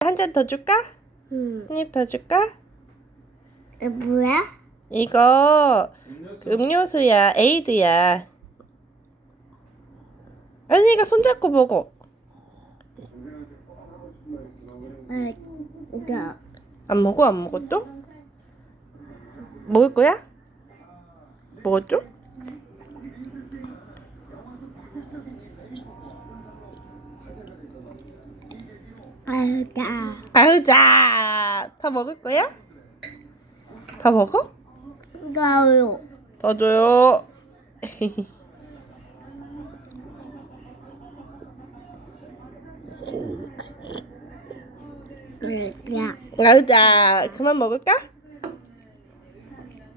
한 잔 더 줄까? 응. 한입 더 줄까? 이거 뭐야? 이거 음료수야 에이드야 아니가 손잡고 먹어 아, 이거. 안 먹어 안 먹어 또? 먹을 거야? 먹었죠? 아유, 나. 아유 자더 먹을 거야? 더 먹어? 이거요. 더 줘요 야. 아유 자 그만 먹을까?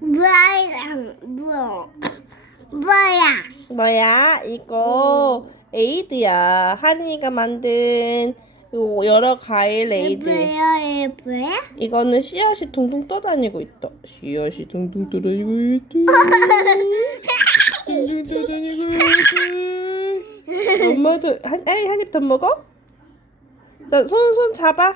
뭐야, 뭐. 뭐야? 뭐야 이거 에이드야 하린이가 만든 요 여러 과일 에이드. 뭐야, 뭐야? 이거는 씨앗이 둥둥 떠다니고 있다. 씨앗이 둥둥 떠다니고 있다. 둥둥 떠다니고 있다. 엄마도 한, 아니 한입 더 먹어? 손손 잡아.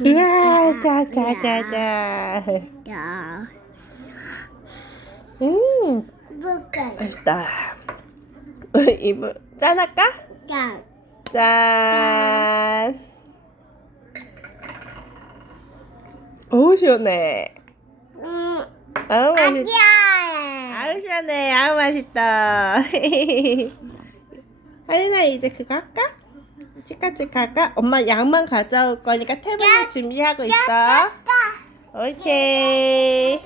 우와 자자자자. 야. 음 뭐가? 맛있다 이거 짠할까? 야. 짠. 어우 시원해. 음. 아우 맛있. 야. 아우 시원해. 아우 맛있다. 하린아 이제 그거 할까? 치카치카 할까? 엄마 양만 가져올 거니까 태블릿 준비하고 있어. 오케이.